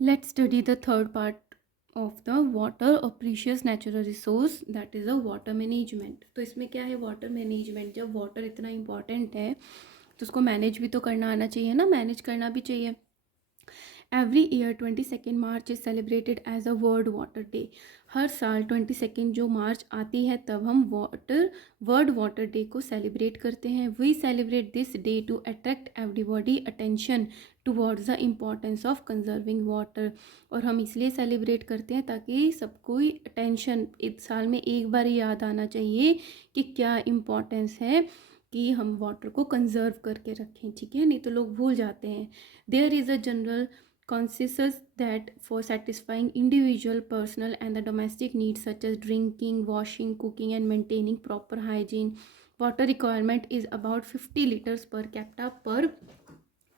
Let's study the third part of the water, a precious natural resource, that is a water management. तो इसमें क्या है water management? जब water इतना important है तो उसको मैनेज भी तो करना आना चाहिए ना, मैनेज करना भी चाहिए। Every year 22 March is celebrated as a world water day. हर साल 22 जो मार्च आती है तब हम वर्ल्ड वाटर डे को सेलिब्रेट करते हैं। We celebrate this day to attract everybody attention towards the importance of conserving water. और हम इसलिए सेलिब्रेट करते हैं ताकि सबको अटेंशन, इस साल में एक बार याद आना चाहिए कि क्या इम्पोर्टेंस है कि हम वाटर को कंजर्व करके रखें, ठीक है, नहीं तो लोग भूल जाते हैं। There is a general consensus that for satisfying individual, personal, and the domestic needs such as drinking, washing, cooking, and maintaining proper hygiene, water requirement is about 50 liters per capita per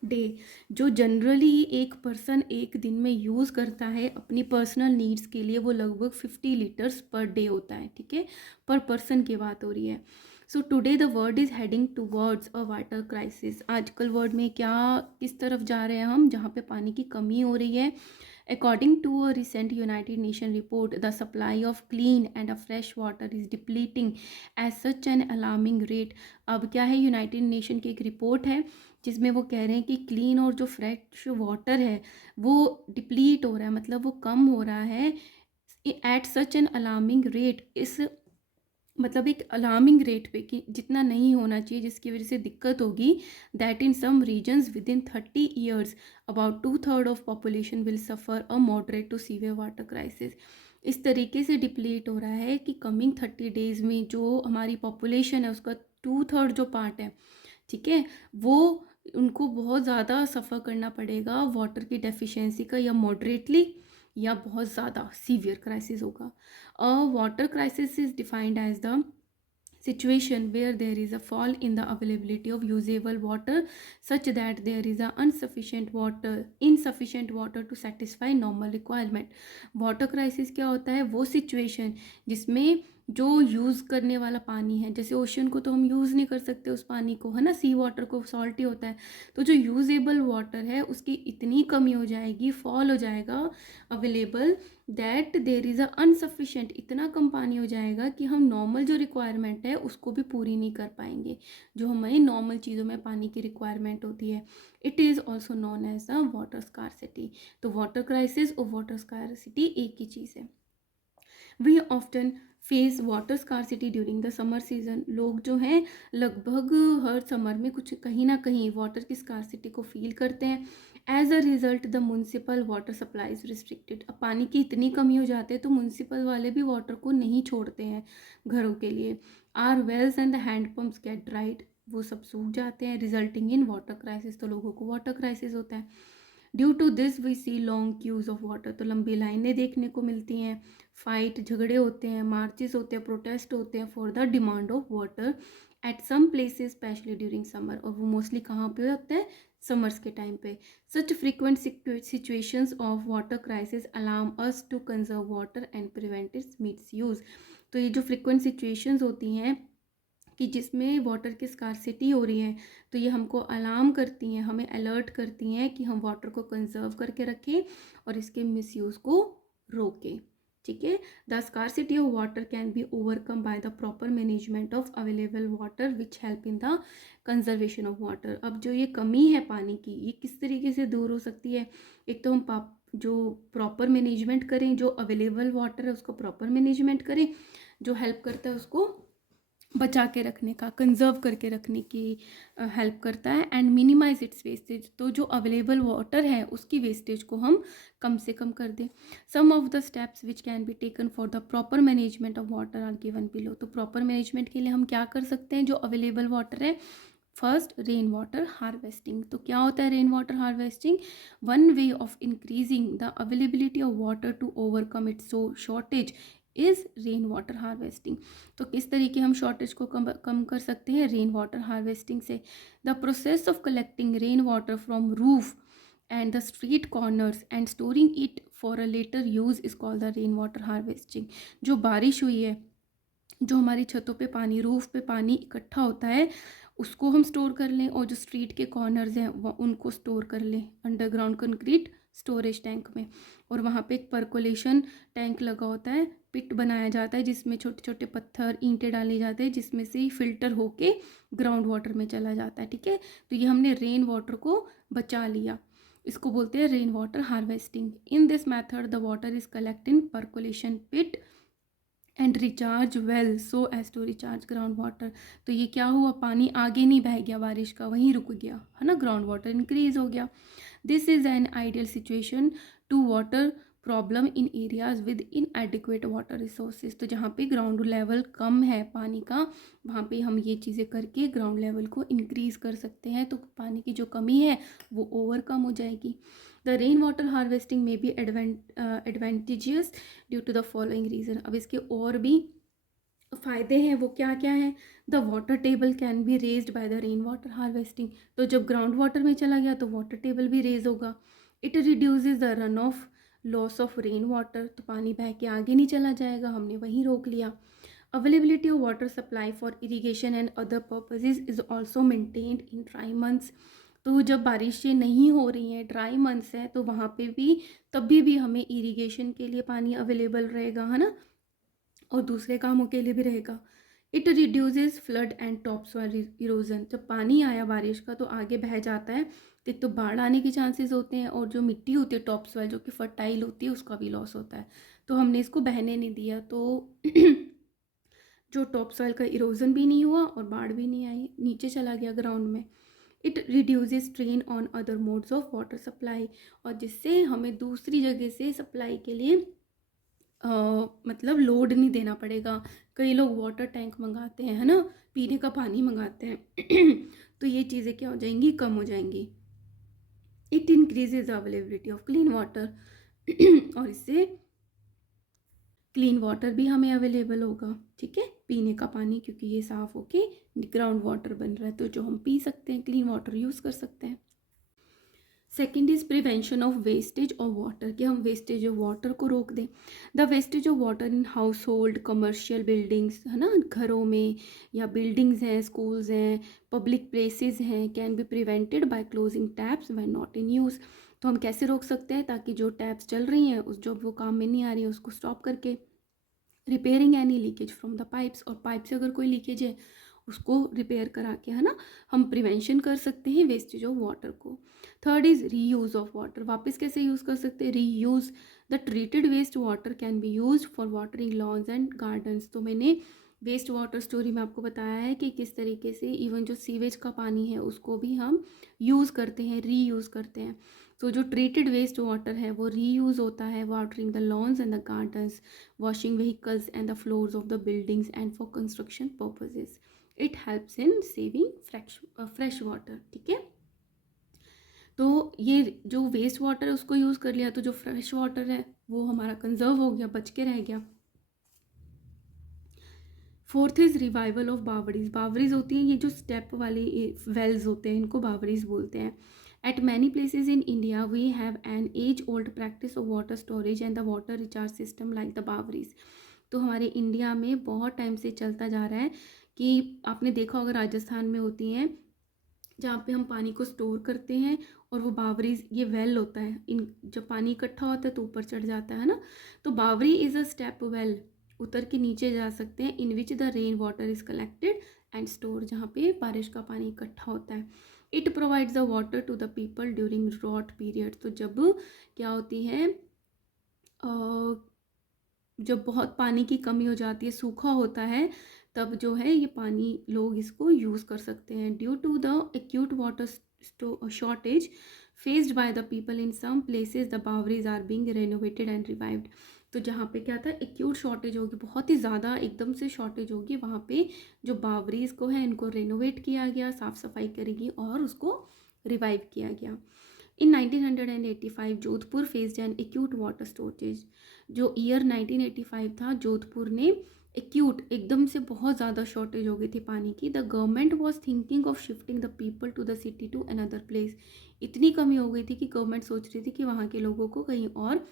day. जो generally एक person एक दिन में use करता है अपनी personal needs के लिए वो लगभग 50 लीटर्स पर डे होता है, ठीक है, पर पर्सन की बात हो रही है। So today the world is heading towards a water crisis. आजकल वर्ल्ड में क्या, किस तरफ जा रहे हैं हम, जहाँ पे पानी की कमी हो रही है। According to a recent United Nations report, the supply of clean and fresh water is depleting at such an alarming rate। अब क्या है, यूनाइटेड नेशन की एक रिपोर्ट है जिसमें वो कह रहे हैं कि क्लीन और जो फ्रेश वाटर है वो डिप्लीट हो रहा है, मतलब वो कम हो रहा है at such an alarming rate. इस मतलब एक अलार्मिंग रेट पे कि जितना नहीं होना चाहिए, जिसकी वजह से दिक्कत होगी। That in some regions within 30 years about 2/3 of population will suffer a moderate to severe water crisis. इस तरीके से डिप्लीट हो रहा है कि कमिंग 30 डेज़ में जो हमारी पॉपुलेशन है उसका 2/3 जो पार्ट है, ठीक है, वो उनको बहुत ज़्यादा सफ़र करना पड़ेगा वाटर की डेफिशिएंसी का, या मॉडरेटली या बहुत ज़्यादा सीवियर क्राइसिस होगा। A water crisis is defined as the situation where there is a fall in the availability of usable water such that there is a insufficient water to satisfy normal requirement। Water crisis क्या होता है, वो situation जिसमें जो use करने वाला पानी है, जैसे ओशन को तो हम यूज़ नहीं कर सकते उस पानी को, है ना, सी वाटर को सॉल्टी होता है, तो जो यूजेबल वाटर है उसकी इतनी कमी हो जाएगी, फॉल हो जाएगा available, that there is a insufficient, इतना कम पानी हो जाएगा कि हम नॉर्मल जो रिक्वायरमेंट है उसको भी पूरी नहीं कर पाएंगे, जो हमें नॉर्मल चीज़ों में पानी की रिक्वायरमेंट होती है। It is also known as a water scarcity. तो वाटर क्राइसिस और वाटर स्कार्सिटी एक ही चीज़ है। We often face water scarcity during the summer season. लोग जो हैं लगभग हर समर में कुछ कहीं ना कहीं वाटर की स्कार्सिटी को फील करते हैं। As a result the municipal water supply is restricted. अब पानी की इतनी कमी हो जाती है तो म्यूनसिपल वाले भी वाटर को नहीं छोड़ते हैं घरों के लिए। Our wells and the hand pumps get dried, वो सब सूख जाते हैं, रिजल्टिंग इन वाटर क्राइसिस। तो लोगों को वाटर क्राइसिस होता है। Due to this we see long queues of water, तो लंबी लाइनें देखने को मिलती हैं, फाइट, झगड़े होते हैं, मार्चेस होते हैं, प्रोटेस्ट होते हैं for the demand of water at some places specially during summer. और वो मोस्टली कहाँ पे होते हैं, समर्स के टाइम पे। Such frequent situations of water crisis alarm us to conserve water and prevent its misuse. तो ये जो फ्रीक्वेंट सिचुएशंस होती हैं कि जिसमें वाटर की स्कार्सिटी हो रही है, तो ये हमको अलार्म करती हैं, हमें अलर्ट करती हैं कि हम वाटर को कंजर्व करके रखें और इसके मिसयूज़ को रोकें, ठीक है। The scarcity of water can be overcome by the proper management of available water which help in the conservation of water. अब जो ये कमी है पानी की, ये किस तरीके से दूर हो सकती है? एक तो हम जो प्रॉपर मैनेजमेंट करें, जो अवेलेबल वाटर है उसको प्रॉपर मैनेजमेंट करें, जो हेल्प करता है उसको बचा के रखने का, कंजर्व करके रखने की हेल्प करता है। एंड मिनिमाइज इट्स वेस्टेज, तो जो अवेलेबल वाटर है उसकी वेस्टेज को हम कम से कम कर दें। Some of the steps which can be taken for the proper management of water are given below. तो प्रॉपर मैनेजमेंट के लिए हम क्या कर सकते हैं जो अवेलेबल वाटर है? First, rain water harvesting. तो क्या होता है rain water harvesting? One way of increasing the availability of water to overcome its shortage is rain water harvesting. तो किस तरीके हम शॉर्टेज को कम कर सकते हैं? रेन वाटर हार्वेस्टिंग से। The process of collecting rain water from roof and the street corners and storing it for a later use is called the rain water harvesting. जो बारिश हुई है, जो हमारी छतों पे पानी, रूफ पे पानी इकट्ठा होता है, उसको हम स्टोर कर लें, और जो स्ट्रीट के कॉर्नर्स हैं वो उनको स्टोर कर लें अंडरग्राउंड कंक्रीट स्टोरेज टैंक में, और वहाँ पे एक पर्कोलेशन टैंक लगा होता है, पिट बनाया जाता है जिसमें छोटे छोटे पत्थर ईंटें डाले जाते हैं, जिसमें से फिल्टर होके ग्राउंड वाटर में चला जाता है। ठीक है, तो ये हमने रेन वाटर को बचा लिया। इसको बोलते हैं rain water harvesting. In this method the water is collect in percolation pit and recharge well so as to recharge ground water. तो ये क्या हुआ, पानी आगे नहीं बह गया बारिश का, वहीं रुक गया है ना, ग्राउंड वाटर इंक्रीज हो गया। This is an ideal situation to water problem in areas with inadequate water resources. तो जहाँ पे ग्राउंड लेवल कम है पानी का, वहाँ पे हम ये चीज़ें करके ग्राउंड लेवल को इंक्रीज कर सकते हैं, तो पानी की जो कमी है वो ओवरकम हो जाएगी। The rain water harvesting may be advantageous due to the following reason. अब इसके और भी फ़ायदे हैं, वो क्या क्या हैं। The water table can be raised by the rain water harvesting. तो जब ग्राउंड वाटर में चला गया तो वाटर टेबल भी रेज होगा। It reduces the run of loss of rain water. तो पानी बह के आगे नहीं चला जाएगा, हमने वहीं रोक लिया। Availability of water supply for irrigation and other purposes is also maintained in dry months. तो जब बारिशें नहीं हो रही हैं, ड्राई मंथ्स हैं, तो वहाँ पे भी तभी भी हमें इरीगेशन के लिए पानी अवेलेबल रहेगा, है ना, और दूसरे कामों के लिए भी रहेगा। It reduces flood and top soil erosion. जब पानी आया बारिश का तो आगे बह जाता है, तो एक तो बाढ़ आने के चांसेस होते हैं, और जो मिट्टी होती है टॉप सॉइल जो कि फर्टाइल होती है उसका भी लॉस होता है। तो हमने इसको बहने नहीं दिया, तो जो टॉप सॉइल का इरोजन भी नहीं हुआ और बाढ़ भी नहीं आई, नीचे चला गया ग्राउंड में। It reduces strain on other modes of water supply. और जिससे हमें दूसरी जगह से सप्लाई के लिए मतलब लोड नहीं देना पड़ेगा। कई लोग वाटर टैंक मंगाते हैं, है ना, पीने का पानी मंगाते हैं तो ये चीज़ें क्या हो जाएंगी, कम हो जाएंगी। It increases availability of clean water और इससे क्लीन वाटर भी हमें अवेलेबल होगा। ठीक है, पीने का पानी, क्योंकि ये साफ़ होके ग्राउंड वाटर बन रहा है, तो जो हम पी सकते हैं, क्लीन वाटर यूज़ कर सकते हैं। Second is prevention of wastage of water, कि हम वेस्टेज ऑफ वाटर को रोक दें। The wastage of water in house hold, commercial buildings, है ना, घरों में या बिल्डिंग्स हैं, स्कूल्स हैं, पब्लिक प्लेसेस हैं, can be prevented by closing taps when not in use. तो हम कैसे रोक सकते हैं, ताकि जो टैप्स चल रही हैं उस जो वो काम में नहीं आ रही है उसको स्टॉप करके। Repairing any leakage from the pipes, और पाइप से अगर कोई लीकेज है उसको रिपेयर करा के, है ना, हम प्रिवेंशन कर सकते हैं वेस्टेज ऑफ वाटर को। Third is reuse of water. वापस कैसे यूज़ कर सकते हैं, reuse. The treated waste water can be use for watering lawns and gardens. तो मैंने वेस्ट वाटर स्टोरी में आपको बताया है कि किस तरीके से इवन जो सीवेज का पानी है उसको भी हम यूज़ करते हैं, रीयूज़ करते हैं। तो जो ट्रीटेड वेस्ट वाटर है वो रीयूज़ होता है watering the loans and the gardens, washing vehicles and the floors of the buildings and for construction purposes. It helps in saving fresh water. ठीक है, तो ये जो वेस्ट वाटर है उसको यूज़ कर लिया, तो जो फ्रेश वाटर है वो हमारा कंजर्व हो गया, बच के रह गया। Fourth is revival of baoris. Baoris होती हैं ये जो स्टेप वाली वेल्स होते हैं, इनको बावरीज बोलते हैं। At many places in India we have an age old practice of water storage and the water recharge system like the baoris. तो हमारे इंडिया में बहुत टाइम से चलता जा रहा है कि आपने देखा होगा राजस्थान में होती हैं जहाँ पे हम पानी को स्टोर करते हैं, और वो बावरीज ये वेल होता है, इन जब पानी इकट्ठा होता है तो ऊपर चढ़ जाता है ना, तो baori is a step well, उतर के नीचे जा सकते हैं, in which the rain water is collected and store, जहाँ पे बारिश का पानी इकट्ठा होता है। It provides the water to the people during drought period. तो जब क्या होती है, जब बहुत पानी की कमी हो जाती है, सूखा होता है, तब जो है ये पानी लोग इसको यूज़ कर सकते हैं। Due to the acute water shortage faced by the people in some places the baoris are being renovated and revived. तो जहाँ पे क्या था, एक्यूट शॉर्टेज होगी, बहुत ही ज़्यादा एकदम से शॉर्टेज होगी, वहाँ पे जो बावरीज को है इनको रेनोवेट किया गया, साफ़ सफाई करेगी और उसको रिवाइव किया गया। इन 1985 Jodhpur faced an acute water shortage. जो ईयर 1985 था, जोधपुर ने एक्यूट एकदम से बहुत ज़्यादा शॉर्टेज हो गई थी पानी की। The government was thinking of shifting the people to the city to another place. इतनी कमी हो गई थी कि गवर्नमेंट सोच रही थी कि वहाँ के लोगों को कहीं और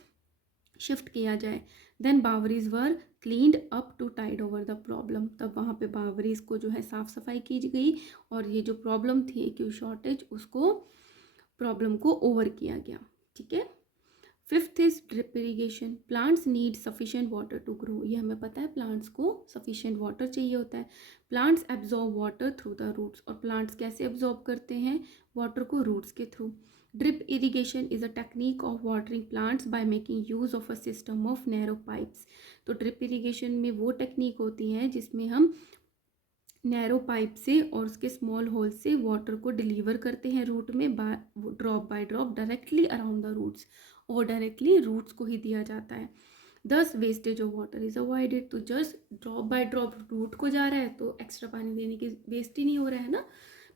शिफ्ट किया जाए। Then baoris were cleaned up to tide over the problem. तब वहाँ पे बावरीज को जो है साफ़ सफाई की गई, और ये जो प्रॉब्लम थी एक्यूट शॉर्टेज, उसको प्रॉब्लम को ओवर किया गया। ठीक है, fifth is drip irrigation. Plants need sufficient water to grow. ये हमें पता है, प्लांट्स को सफिशिएंट वाटर चाहिए होता है। Plants absorb water through the roots. और प्लांट्स कैसे एब्जॉर्ब करते हैं वाटर को? रूट्स के through. Drip irrigation is a technique of watering plants by making use of a system of narrow pipes. तो ड्रिप इरीगेशन में वो टेक्निक होती है जिसमें हम नैरो पाइप से और उसके स्मॉल होल से वाटर को डिलीवर करते हैं रूट में, drop by drop directly around the roots, और डायरेक्टली रूट्स को ही दिया जाता है। Thus wastage of water is avoided. तो just drop by drop root को जा रहा है तो एक्स्ट्रा पानी देने की वेस्ट ही नहीं हो रहा है ना,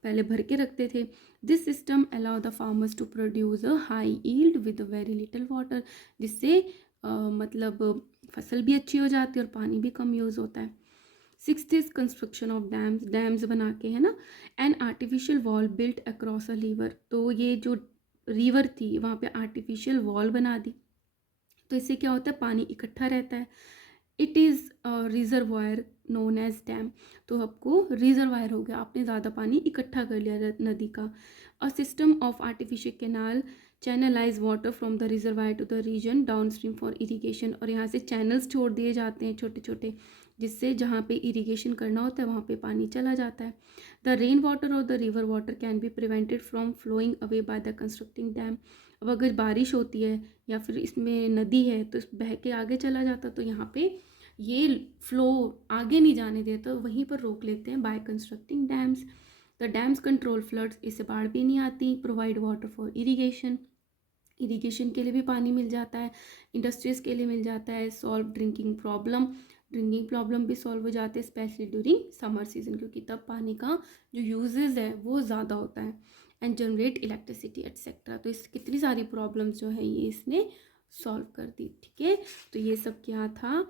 पहले भर के रखते थे। This system allow the farmers to produce a high yield with very little water, जिससे मतलब फसल भी अच्छी हो जाती है और पानी भी कम यूज़ होता है। Sixth is construction of dams. Dams बना के, है ना, an artificial wall built across a river. तो ये जो रिवर थी वहाँ पे आर्टिफिशियल वॉल बना दी, तो इससे क्या होता है, पानी इकट्ठा रहता है। It is reservoir known as dam. तो आपको रिजर्वायर हो गया, आपने ज़्यादा पानी इकट्ठा कर लिया नदी का। A system of artificial canal channelise water from the reservoir to the region down stream for irrigation. और यहाँ से चैनल्स छोड़ दिए जाते हैं छोटे छोटे, जिससे जहाँ पे इरीगेशन करना होता है वहाँ पे पानी चला जाता है। द रेन वाटर और the river water can be prevented from flowing away by the constructing dam. अब अगर बारिश होती है या फिर इसमें नदी है तो इस बह के आगे चला जाता, तो यहाँ पे ये फ्लो आगे नहीं जाने देता, वहीं पर रोक लेते हैं by constructing dams. The dams control floods. इससे बाढ़ भी नहीं आती। Provide water for irrigation. Irrigation के लिए भी पानी मिल जाता है, इंडस्ट्रीज़ के लिए मिल जाता है। Solve drinking problem. Drinking problem भी सॉल्व हो जाते हैं स्पेशली ड्यूरिंग समर सीजन, क्योंकि तब पानी का जो यूजेस है वो ज़्यादा होता है। And generate electricity etcetera. तो इस कितनी सारी प्रॉब्लम्स जो है ये इसने सॉल्व कर दी। ठीक है, तो ये सब क्या था?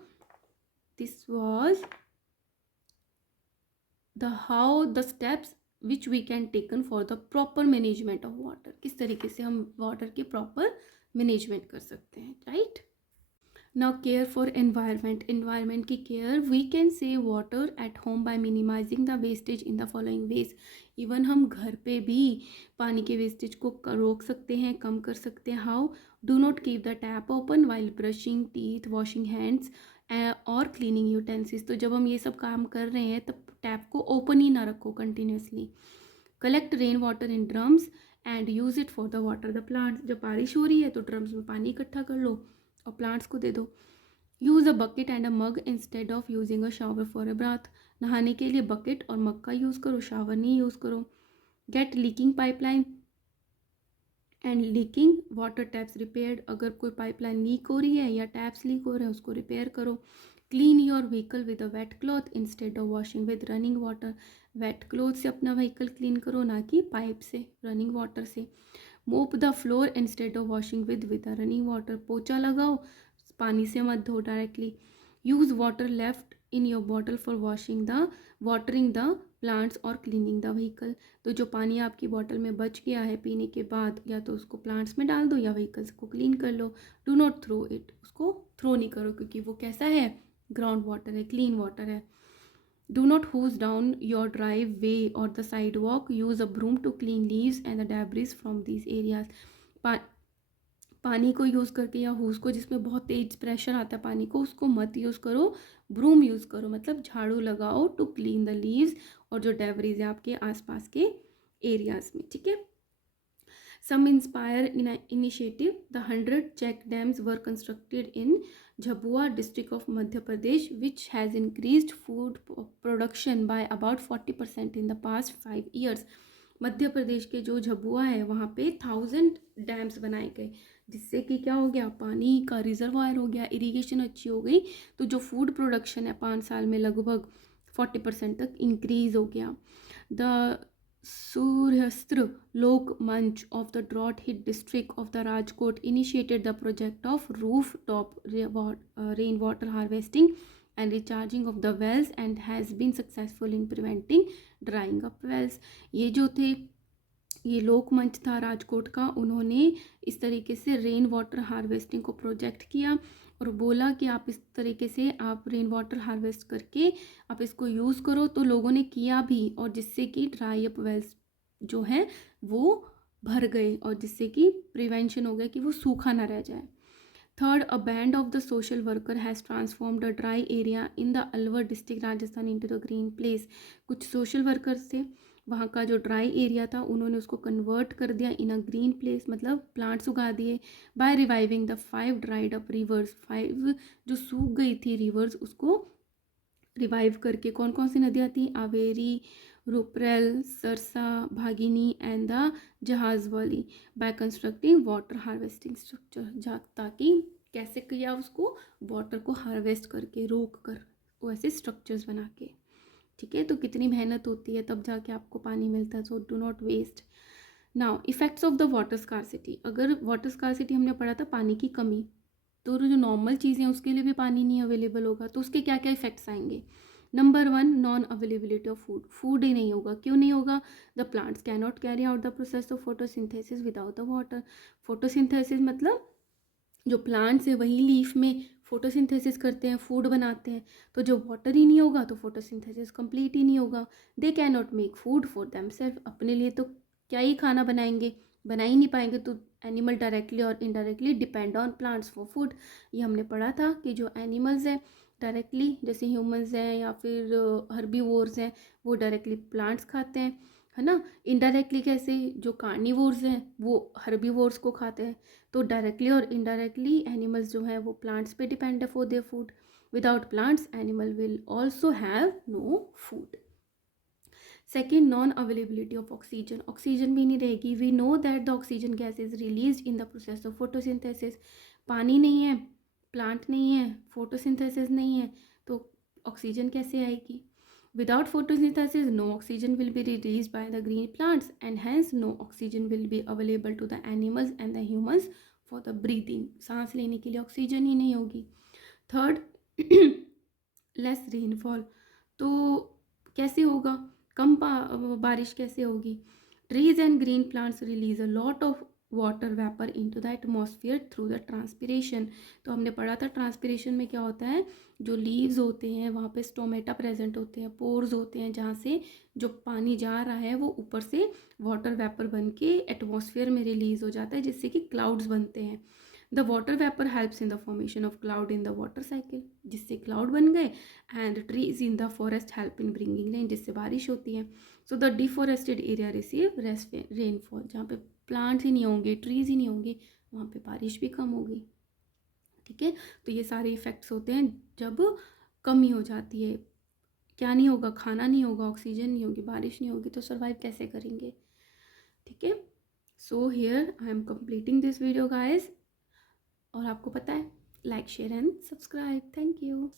This was the how the steps which we can taken for the proper management of water. किस तरीके से हम वाटर की प्रॉपर मैनेजमेंट कर सकते हैं, right. Now care for environment. Environment की care, we can save water at home by minimising the wastage in the following ways. Even हम घर पे भी पानी के वेस्टेज को रोक सकते हैं, कम कर सकते हैं। How? Do not keep the tap open while brushing teeth, washing hands और क्लीनिंग यूटेंसिल्स। तो जब हम ये सब काम कर रहे हैं तब टैप को ओपन ही ना रखो continuously. Collect rain water in drums and use it for the water the plants. जब बारिश हो रही है तो ड्रम्स में पानी इकट्ठा कर लो और प्लांट्स को दे दो। Use a bucket and a mug instead of using a shower for a breath. नहाने के लिए बकेट और मग का यूज़ करो, शावर नहीं यूज़ करो। Get leaking pipeline and leaking water taps repaired. अगर कोई पाइपलाइन लीक हो रही है या टैप्स लीक हो रहे हैं उसको रिपेयर करो। Clean your vehicle with a wet cloth instead of washing with running water. Wet cloth से अपना व्हीकल क्लीन करो, ना कि पाइप से, रनिंग वाटर से। मोप the floor instead of washing with a running water. पोछा लगाओ, पानी से मत धो directly. Use water left in your bottle for watering the plants और क्लीनिंग द व्हीकल। तो जो पानी आपकी बॉटल में बच गया है पीने के बाद, या तो उसको प्लांट्स में डाल दो या व्हीकल्स को क्लीन कर लो। Do not throw it. उसको थ्रो नहीं करो क्योंकि वो कैसा है, ग्राउंड वाटर है, क्लीन वाटर है। Do not hose down your driveway और the sidewalk. Use a broom to clean leaves and the debris from these areas. पानी को यूज़ करके या होज को जिसमें बहुत तेज प्रेशर आता है पानी को, उसको मत यूज़ करो, ब्रूम यूज़ करो, मतलब झाड़ू लगाओ टू क्लीन द लीव्स और जो डेब्रीज है आपके आसपास के एरियाज में। ठीक है। Some inspire initiative. The 100 check dams were constructed in Jhabua district of Madhya Pradesh, which has increased food production by about 40% in the past 5 years. Madhya Pradesh के जो झबुआ है वहाँ पे 1000 डैम्स बनाए गए, जिससे कि क्या हो गया, पानी का रिजर्वायर हो गया, इरिगेशन अच्छी हो गई, तो जो फूड प्रोडक्शन है 5 साल में लगभग 40% तक इंक्रीज हो गया। The Surhastra Lok Manch of the drought hit district of the Rajkot initiated the project of rooftop rainwater harvesting and recharging of the wells and has been successful in preventing drying up wells. ये जो थे, ये लोक मंच था राजकोट का, उन्होंने इस तरीके से रेन वाटर हार्वेस्टिंग को प्रोजेक्ट किया और बोला कि आप इस तरीके से आप रेन वाटर हार्वेस्ट करके आप इसको यूज़ करो। तो लोगों ने किया भी, और जिससे कि ड्राई अप वेल्स जो है वो भर गए और जिससे कि प्रिवेंशन हो गया कि वो सूखा ना रह जाए। Third, a band of the social worker has transformed a dry area in the Alwar district Rajasthan into the green place. कुछ सोशल वर्कर्स थे, वहाँ का जो ड्राई एरिया था उन्होंने उसको कन्वर्ट कर दिया इन अ ग्रीन प्लेस, मतलब प्लांट्स उगा दिए। By reviving the 5 dried up rivers, 5 जो सूख गई थी रिवर्स उसको रिवाइव करके। कौन कौन सी नदियाँ थी? Arvari, Ruparel, Sarsa, Bhagani and the Jahajwali. By constructing water harvesting structure, ताकि कैसे किया उसको? वाटर को हार्वेस्ट करके, रोक कर, वैसे स्ट्रक्चर्स बना के। ठीक है, तो कितनी मेहनत होती है तब जाके आपको पानी मिलता है। So do not waste. Now effects of the water scarcity. अगर वाटर स्कार्सिटी हमने पढ़ा था पानी की कमी, तो जो नॉर्मल चीज़ें हैं उसके लिए भी पानी नहीं अवेलेबल होगा, तो उसके क्या क्या इफेक्ट्स आएंगे? Number 1, non availability of food. Food ही नहीं होगा। क्यों नहीं होगा? The plants can not carry out the process of photosynthesis without the water. Photosynthesis मतलब जो प्लांट्स है वही लीफ में फोटोसिंथेसिस करते हैं, फूड बनाते हैं। तो जो वाटर ही नहीं होगा तो फोटोसिंथेसिस कंप्लीट ही नहीं होगा। They can not make food for them self. अपने लिए तो क्या ही खाना बनाएंगे, बना ही नहीं पाएंगे। तो एनिमल डायरेक्टली और indirectly depend on plants for food. ये हमने पढ़ा था कि जो एनिमल्स हैं डायरेक्टली, जैसे ह्यूमंस हैं या फिर हर्बीवोर्स हैं, वो डायरेक्टली प्लांट्स खाते हैं, है ना। इनडायरेक्टली कैसे? जो कार्निवोर्स हैं वो हर्बीवोर्स को खाते हैं। तो डायरेक्टली और इनडायरेक्टली एनिमल्स जो है वो प्लांट्स पे डिपेंड है for their food. Without plants animal will also have no food. Second, non availability of oxygen. Oxygen भी नहीं रहेगी। We know that the oxygen gas is release in the process of photosynthesis. पानी नहीं है, plant नहीं है, photosynthesis नहीं है, तो ऑक्सीजन कैसे आएगी? Without photosynthesis, no oxygen will be released by the green plants and hence no oxygen will be available to the animals and the humans for the breathing. सांस लेने के लिए ऑक्सीजन ही नहीं होगी। Third, less rainfall. तो कैसे होगा? कम बारिश कैसे होगी? Trees and green plants release a lot of water vapour into the atmosphere through the transpiration. तो हमने पढ़ा था ट्रांसपिरेशन में क्या होता है, जो लीव्स होते हैं वहाँ पे स्टोमेटा प्रेजेंट होते हैं, पोर्स होते हैं, जहाँ से जो पानी जा रहा है वो ऊपर से वाटर वेपर बन के एटमॉस्फेयर में रिलीज हो जाता है, जिससे कि क्लाउड्स बनते हैं। The water vapour helps in the formation of cloud in the water cycle, जिससे क्लाउड बन गए। And trees in the forest help in bringing rain, जिससे बारिश होती है। So the deforested area receive less rainfall. जहाँ पे प्लांट्स ही नहीं होंगे, ट्रीज ही नहीं होंगे, वहाँ पे बारिश भी कम होगी। ठीक है, तो ये सारे इफ़ेक्ट्स होते हैं जब कमी हो जाती है। क्या नहीं होगा? खाना नहीं होगा, ऑक्सीजन नहीं होगी, बारिश नहीं होगी, तो सर्वाइव कैसे करेंगे? ठीक है, so here I am completing this video guys. और आपको पता है, like share and subscribe. Thank you.